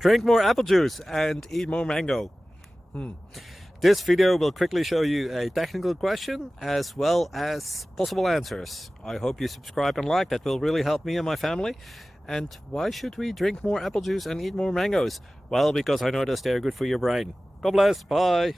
Drink more apple juice and eat more mango. This video will quickly show you a technical question as well as possible answers. I hope you subscribe and like, that will really help me and my family. And why should we drink more apple juice and eat more mangoes? Well, because I noticed they're good for your brain. God bless, bye!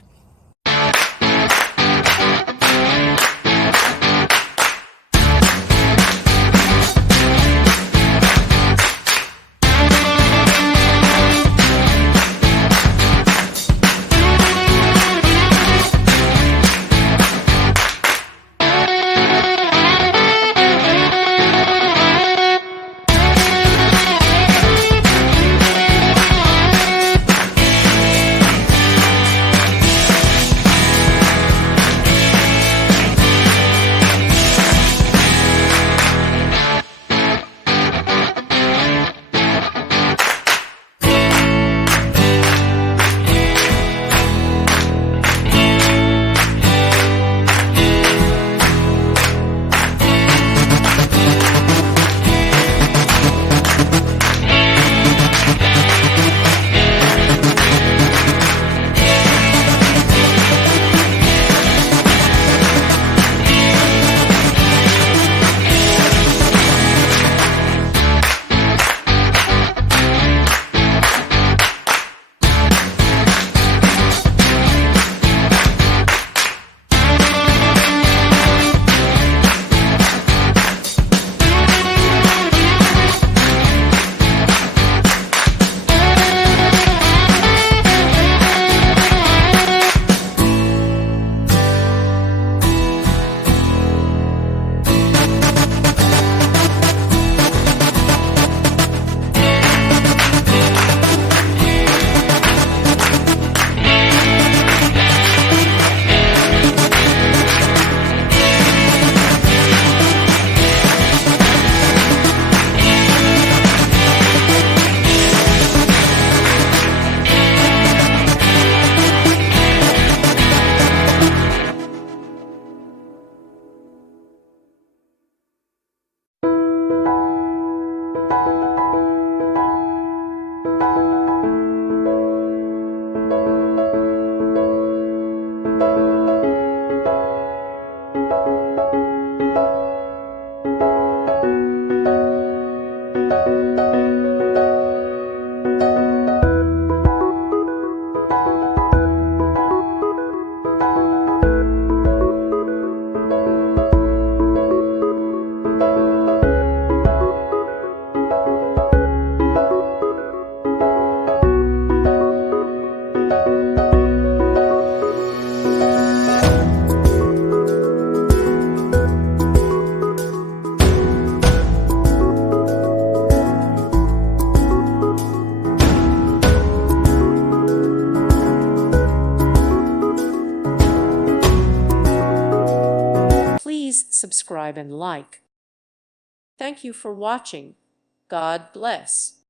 Please subscribe and like. Thank you for watching. God bless.